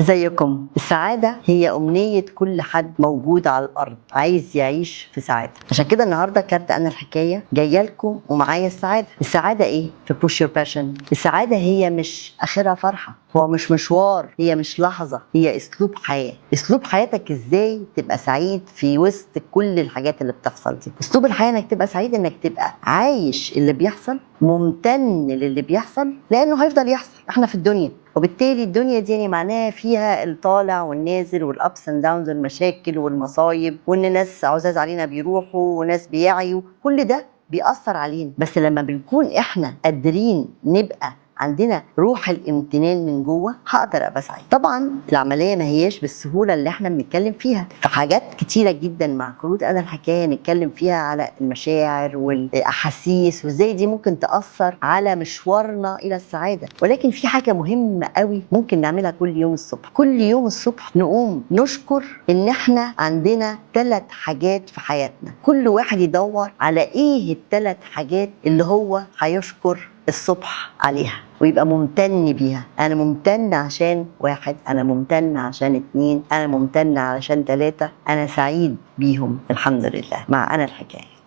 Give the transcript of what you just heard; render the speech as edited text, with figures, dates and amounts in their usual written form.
ازيكم؟ السعادة هي أمنية كل حد موجود على الأرض عايز يعيش في سعادة. عشان كده النهاردة كارت أنا الحكاية جاية لكم ومعايا السعادة. السعادة إيه؟ في push your passion. السعادة هي مش آخرها فرحة، هو مش مشوار، هي مش لحظة، هي أسلوب حياة. أسلوب حياتك إزاي تبقى سعيد في وسط كل الحاجات اللي بتحصل دي. أسلوب الحياة إنك تبقى سعيد، إنك تبقى عايش اللي بيحصل، ممتن للي بيحصل، لأنه هيفضل يحصل. إحنا في الدنيا، وبالتالي الدنيا دي يعني معناها فيها الطالع والنازل والابس اند داونز والمشاكل والمصايب، وان ناس عزاز علينا بيروحوا وناس بيعيوا، كل ده بيأثر علينا. بس لما بنكون احنا قادرين نبقى عندنا روح الامتنان من جوه، هقدر ابقى سعيد. طبعا العمليه ما هياش بالسهوله اللي احنا بنتكلم فيها، في حاجات كتيره جدا مع كروت انا الحكايه نتكلم فيها على المشاعر والاحاسيس وازاي دي ممكن تاثر على مشوارنا الى السعاده. ولكن في حاجه مهمه قوي ممكن نعملها كل يوم الصبح. كل يوم الصبح نقوم نشكر ان احنا عندنا 3 حاجات في حياتنا. كل واحد يدور على ايه ال3 حاجات اللي هو هيشكر الصبح عليها ويبقى ممتن بيها. انا ممتن عشان 1، انا ممتن عشان 2، انا ممتن علشان 3، انا سعيد بيهم الحمد لله. مع انا الحكايه.